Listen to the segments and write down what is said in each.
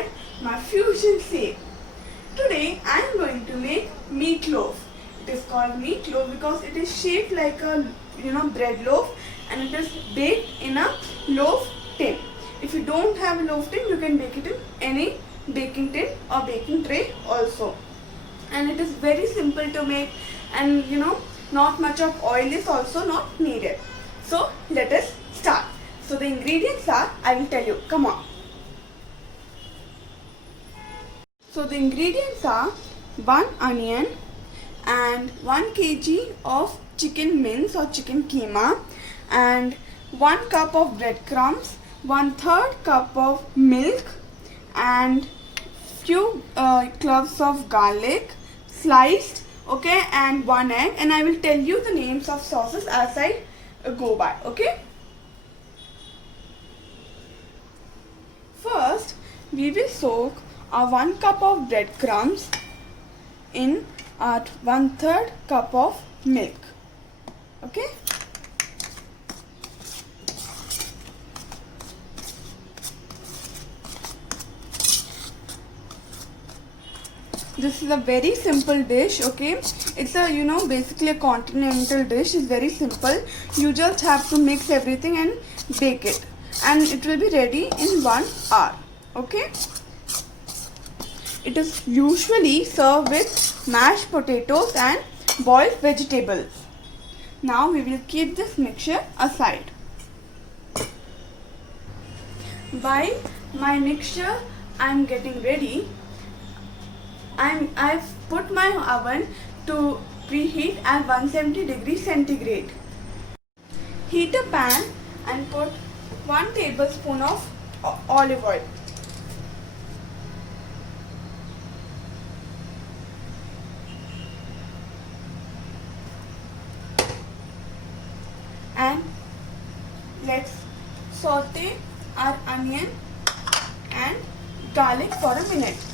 tried my fusion save. Today I am going to make meatloaf. It is called meatloaf because it is shaped like a bread loaf, and it is baked in a loaf tin. If you don't have a loaf tin, you can bake it in any baking tin or baking tray also. And it is very simple to make, and not much of oil is also not needed. So let us start. So the ingredients are, I will tell you, come on. So the ingredients are 1 onion and 1 kg of chicken mince or chicken keema, and 1 cup of breadcrumbs, 1/3 cup of milk, and few cloves of garlic sliced, okay, and 1 egg. And I will tell you the names of sauces as I go by, okay. First we will soak our 1 cup of breadcrumbs in our 1/3 cup of milk, okay. This is a very simple dish, okay. It's a basically a continental dish. It's very simple. You just have to mix everything and bake it, and it will be ready in 1 hour, okay. It is usually served with mashed potatoes and boiled vegetables. Now we will keep this mixture aside. While my mixture I am getting ready, I've put my oven to preheat at 170 degrees centigrade. Heat a pan and put 1 tablespoon of olive oil. And let's saute our onion and garlic for a minute.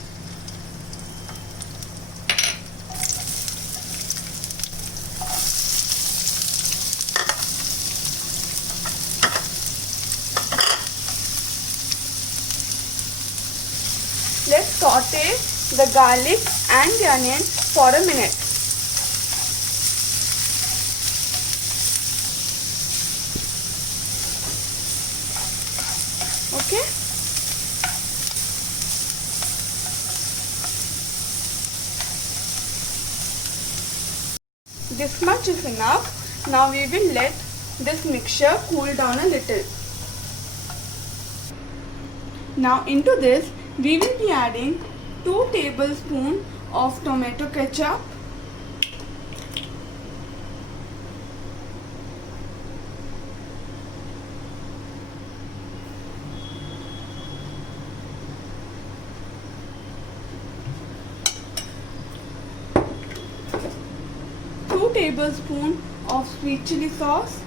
Let's saute the garlic and the onion for a minute. Okay. This much is enough. Now we will let this mixture cool down a little. Now into this we will be adding 2 tablespoons of tomato ketchup, tablespoons of sweet chili sauce,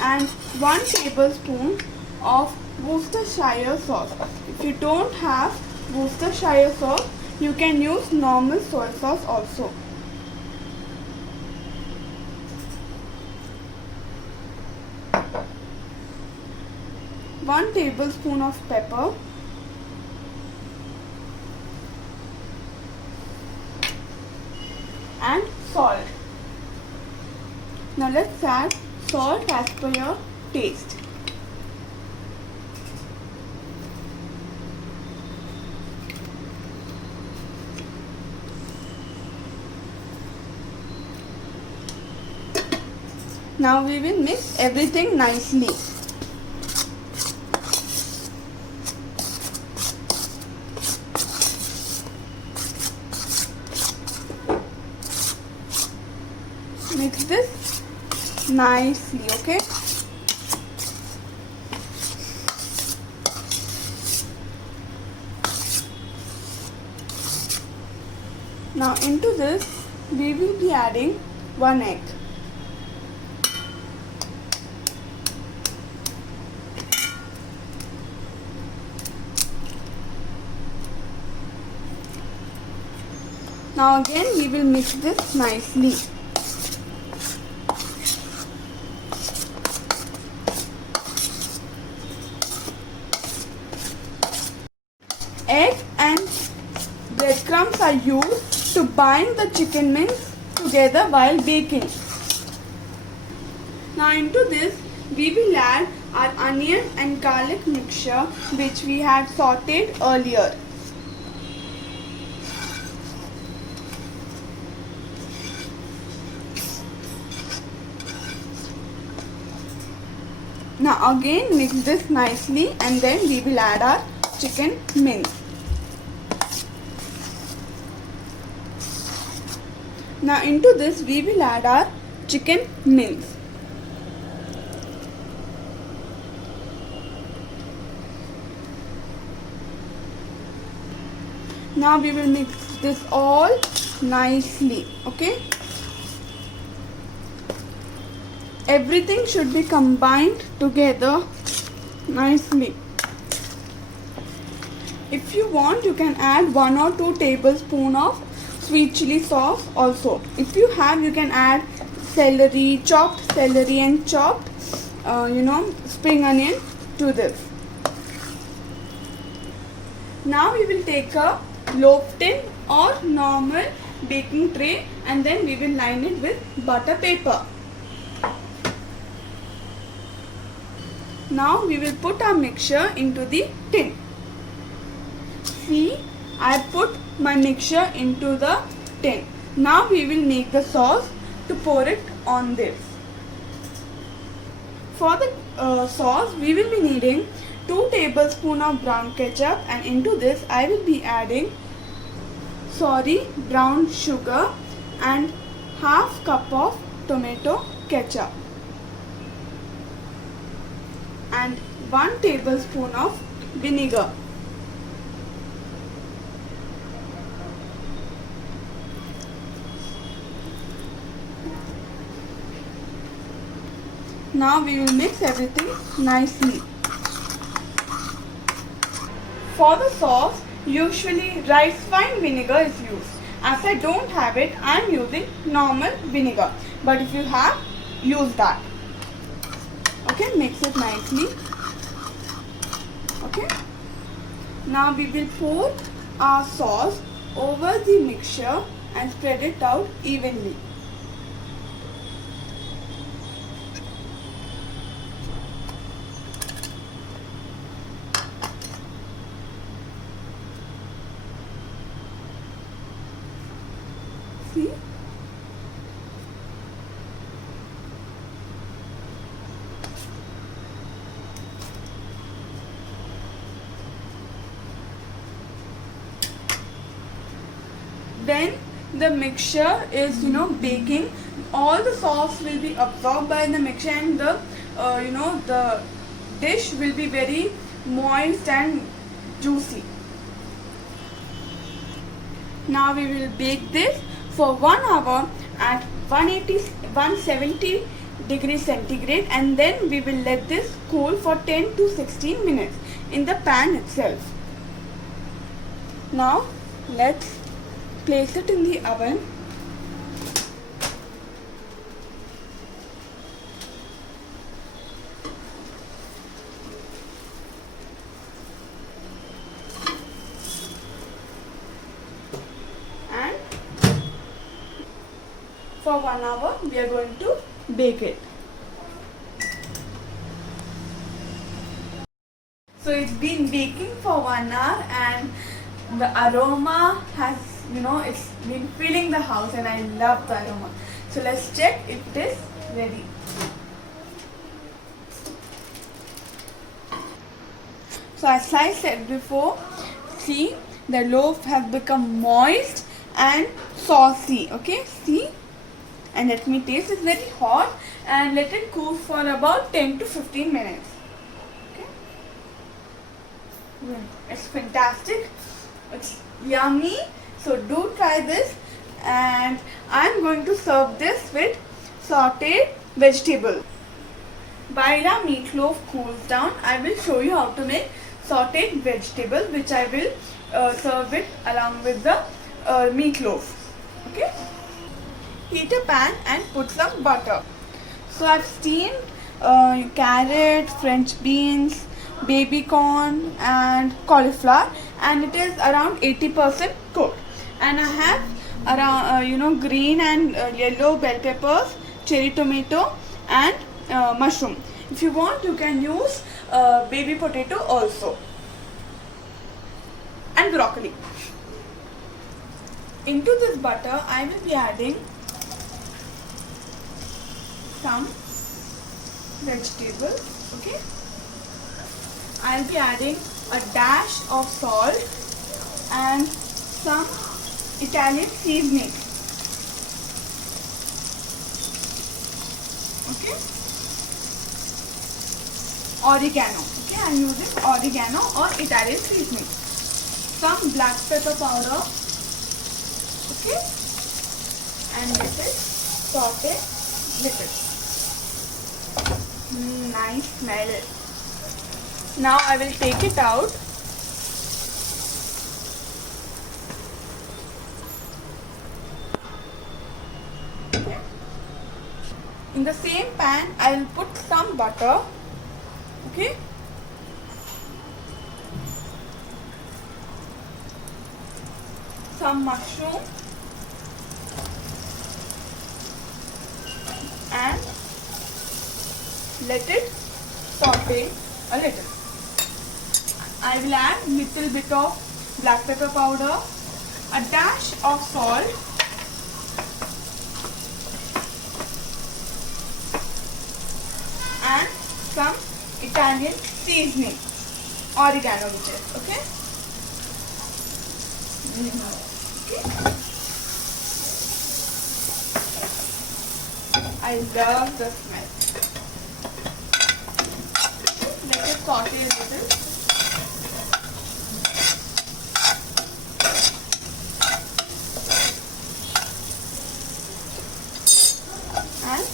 and 1 tablespoon of Worcestershire sauce. If you don't have Worcestershire sauce, you can use normal soy sauce also. One tablespoon of pepper, and salt. Now let's add salt as per your taste. Now we will mix everything nicely. Mix this nicely, okay? Now into this we will be adding 1 egg. Now again we will mix this nicely. Egg and breadcrumbs are used to bind the chicken mince together while baking. Now into this we will add our onion and garlic mixture which we had sauteed earlier. Now again mix this nicely and then we will add our chicken mince. Now into this we will add our chicken mince. Now we will mix this all nicely, okay? Everything should be combined together nicely. If you want, you can add 1 or 2 tablespoons of sweet chili sauce also. If you have, you can add celery, chopped celery and chopped spring onion to this. Now we will take a loaf tin or normal baking tray and then we will line it with butter paper. Now we will put our mixture into the tin. See, I put my mixture into the tin. Now we will make the sauce to pour it on this. For the sauce, we will be needing 2 tablespoons of brown ketchup, and into this I will be adding brown sugar and half cup of tomato ketchup and 1 tablespoon of vinegar. Now we will mix everything nicely. For the sauce, usually rice wine vinegar is used. As I don't have it, I am using normal vinegar. But if you have, use that. Okay, mix it nicely. Okay. Now we will pour our sauce over the mixture and spread it out evenly. See? When the mixture is baking, all the sauce will be absorbed by the mixture and the dish will be very moist and juicy. Now we will bake this for 1 hour at 170 degrees centigrade, and then we will let this cool for 10 to 16 minutes in the pan itself. Now let's place it in the oven. And for 1 hour we are going to bake it. So it's been baking for 1 hour and the aroma has it's been filling the house and I love the aroma. So let's check if it is ready. So as I said before, see, the loaf has become moist and saucy. Okay, see, and let me taste. It's very hot and let it cool for about 10 to 15 minutes. Okay, it's fantastic. It's yummy. So do try this, and I'm going to serve this with sauteed vegetable. While our meatloaf cools down, I will show you how to make sauteed vegetable, which I will serve it along with the meatloaf. Okay. Heat a pan and put some butter. So I've steamed carrots, French beans, baby corn and cauliflower, and it is around 80% cooked. And I have around green and yellow bell peppers, cherry tomato and mushroom. If you want, you can use baby potato also, and broccoli. Into this butter I will be adding some vegetables. Okay, I'll be adding a dash of salt and some Italian seasoning. Okay, oregano. Okay, I'm using oregano or Italian seasoning. Some black pepper powder. Okay, and let it saute little. Nice smell. Now I will take it out. Okay. In the same pan I will put some butter. Okay, some mushroom and let it saute a little. I will add little bit of black pepper powder, a dash of salt and some Italian seasoning, oregano which is okay. I love the smell. Let it saute a little. And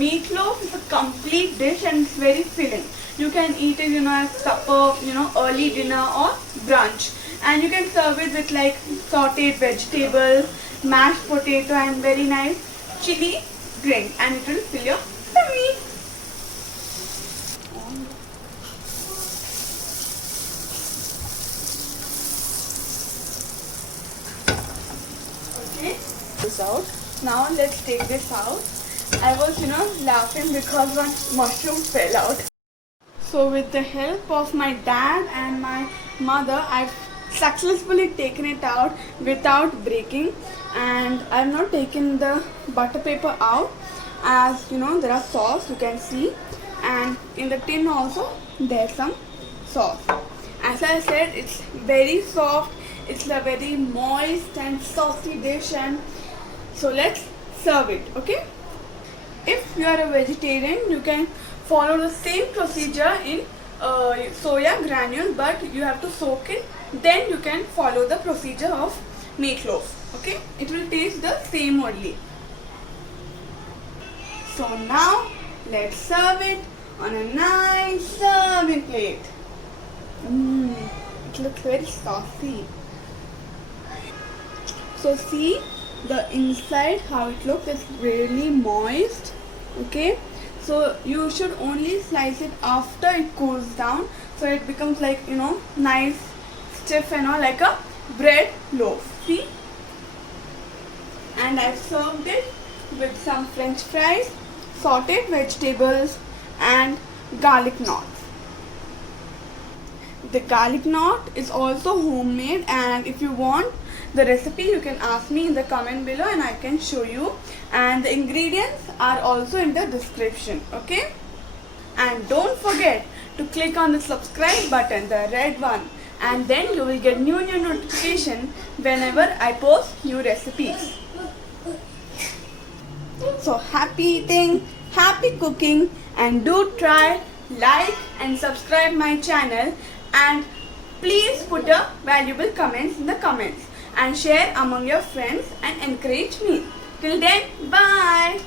meatloaf is a complete dish and it's very filling. You can eat it, as supper, early dinner or brunch. And you can serve it with like sauteed vegetables, mashed potato and very nice chili drink, and it will fill your tummy. Okay, this out. Now let's take this out. I was laughing because one mushroom fell out. So with the help of my dad and my mother, I've successfully taken it out without breaking, and I've not taken the butter paper out, as there are sauce you can see, and in the tin also there's some sauce. As I said, it's very soft, it's a very moist and saucy dish, and so let's serve it. Okay, if you are a vegetarian, you can follow the same procedure in soya granules, but you have to soak it, then you can follow the procedure of meatloaf. Okay, it will taste the same only. So now let's serve it on a nice serving plate. It looks very saucy. So see the inside how it looks, it's really moist. Okay, so you should only slice it after it cools down, so it becomes like nice stiff and all, like a bread loaf. See, and I've served it with some french fries, sauteed vegetables and garlic knots. The garlic knot is also homemade, and if you want the recipe you can ask me in the comment below and I can show you, and the ingredients are also in the description. Okay, and don't forget to click on the subscribe button, the red one, and then you will get new notification whenever I post new recipes. So happy eating, happy cooking, and do try, like and subscribe my channel, and please put your valuable comments in the comments and share among your friends and encourage me. Till then, bye.